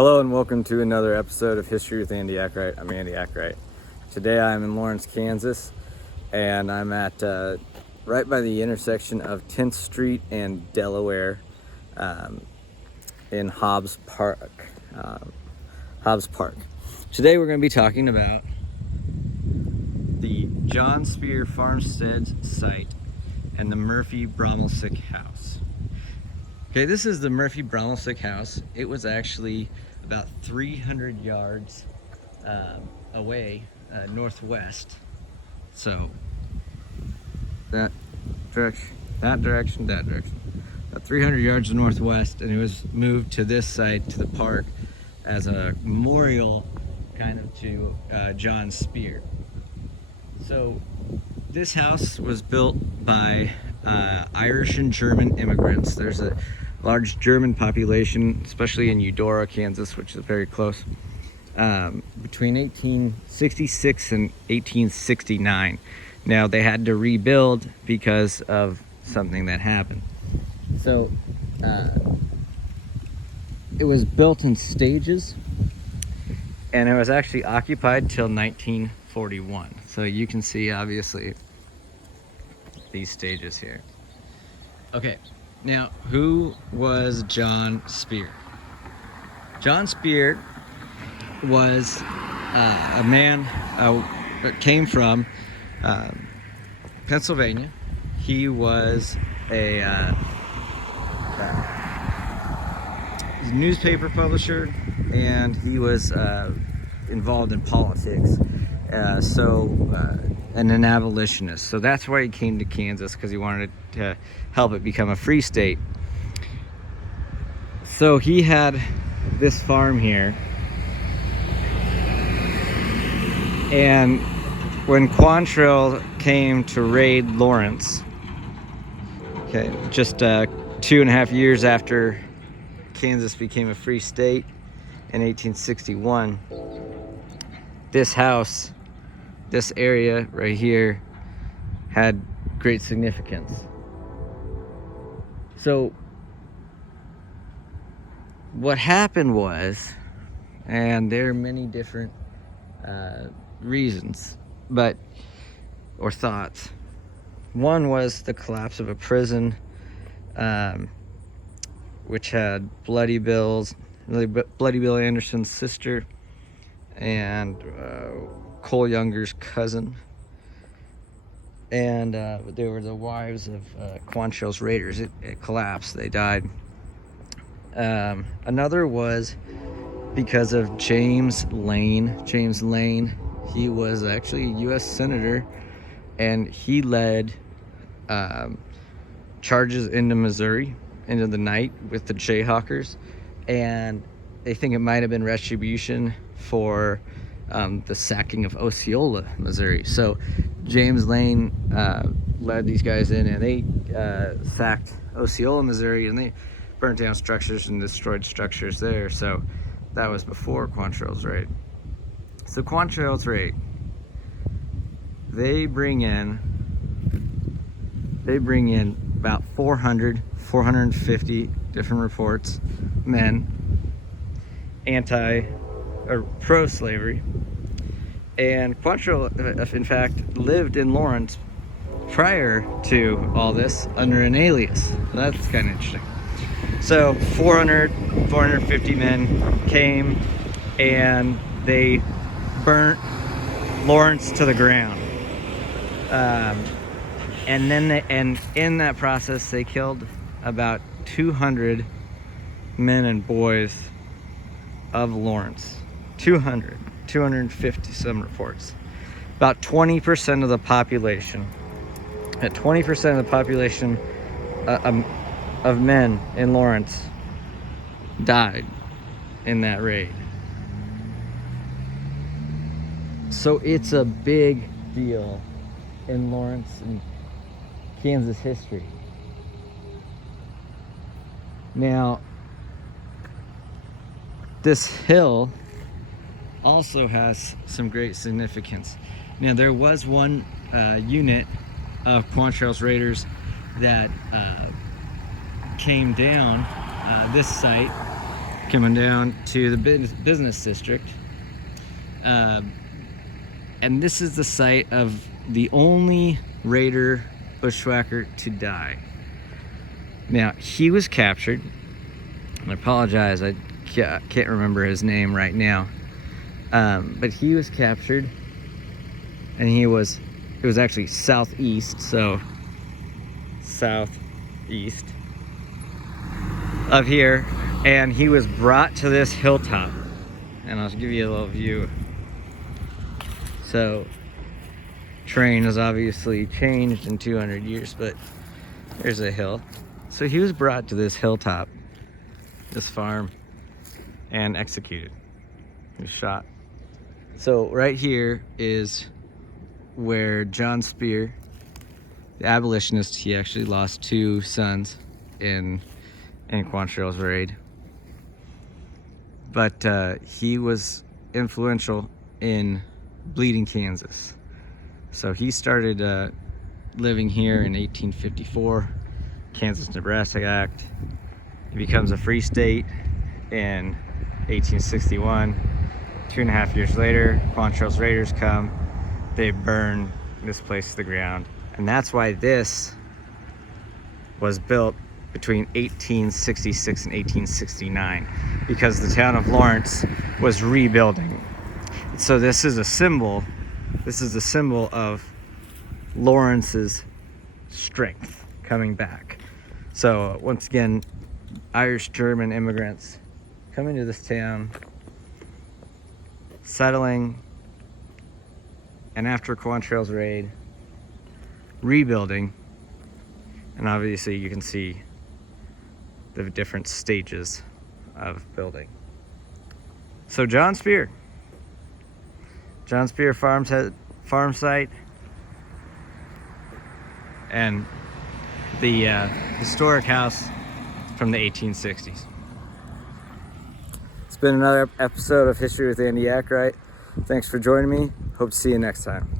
Hello and welcome to another episode of History with Andy Akright. I'm Andy Akright. Today I'm in Lawrence, Kansas, and I'm at right by the intersection of 10th Street and Delaware in Hobbs Park. Today we're going to be talking about the John Speer Farmstead site and the Murphy-Bromelsick House. Okay, this is the Murphy-Bromelsick House. It was actually about 300 yards away northwest. So that direction. About 300 yards northwest, and it was moved to this site, to the park, as a memorial kind of to John Speer. So this house was built by Irish and German immigrants. There's a large German population, especially in Eudora, Kansas, which is very close, between 1866 and 1869. Now, they had to rebuild because of something that happened. So it was built in stages, and it was actually occupied till 1941. So you can see, obviously, these stages here. Okay, now who was John Speer? John Speer was a man that came from Pennsylvania. He was a newspaper publisher, and he was involved in politics. And an abolitionist. So that's why he came to Kansas, because he wanted to help it become a free state. So he had this farm here, and when Quantrill came to raid Lawrence, okay, just 2.5 years after Kansas became a free state in 1861, this house, this area right here, had great significance. So what happened was, and there are many different reasons, or thoughts. One was the collapse of a prison, which had Bloody Bill Anderson's sister, and Cole Younger's cousin, and they were the wives of Quantrill's raiders. It collapsed. They died. Another was because of James Lane. James Lane, he was actually a U.S. senator, and he led charges into Missouri into the night with the Jayhawkers, and they think it might have been retribution for the sacking of Osceola, Missouri. So James Lane led these guys in, and they sacked Osceola, Missouri, and they burnt down structures and destroyed structures there. So that was before Quantrill's raid. So Quantrill's raid, they bring in about 450 different reports, men, pro-slavery. And Quantrill, in fact, lived in Lawrence prior to all this under an alias. So that's kind of interesting. So 450 men came, and they burnt Lawrence to the ground. And in that process, they killed about 200 men and boys of Lawrence. 250 some reports. About 20% of the population. At 20% of the population of men in Lawrence died in that raid. So it's a big deal in Lawrence and Kansas history. Now, this hill also has some great significance. Now, there was one unit of Quantrill's raiders that came down this site coming down to the business district. And this is the site of the only Raider bushwhacker to die. Now, he was captured. I apologize, I can't remember his name right now. But he was captured, and it was actually southeast, so southeast of here, and he was brought to this hilltop, and I'll give you a little view. So terrain has obviously changed in 200 years, but there's a hill. So he was brought to this hilltop, this farm, and executed. He was shot. So right here is where John Speer, the abolitionist, he actually lost 2 sons in Quantrill's raid. But he was influential in bleeding Kansas. So he started living here in 1854, Kansas-Nebraska Act. He becomes a free state in 1861. 2.5 years later, Quantrill's Raiders come. They burn this place to the ground. And that's why this was built between 1866 and 1869, because the town of Lawrence was rebuilding. So this is a symbol of Lawrence's strength coming back. So once again, Irish German immigrants coming to this town, settling, and after Quantrill's raid, rebuilding. And obviously you can see the different stages of building. So John Speer farm site, and the historic house from the 1860s. It's been another episode of History with Andy Akright. Thanks for joining me. Hope to see you next time.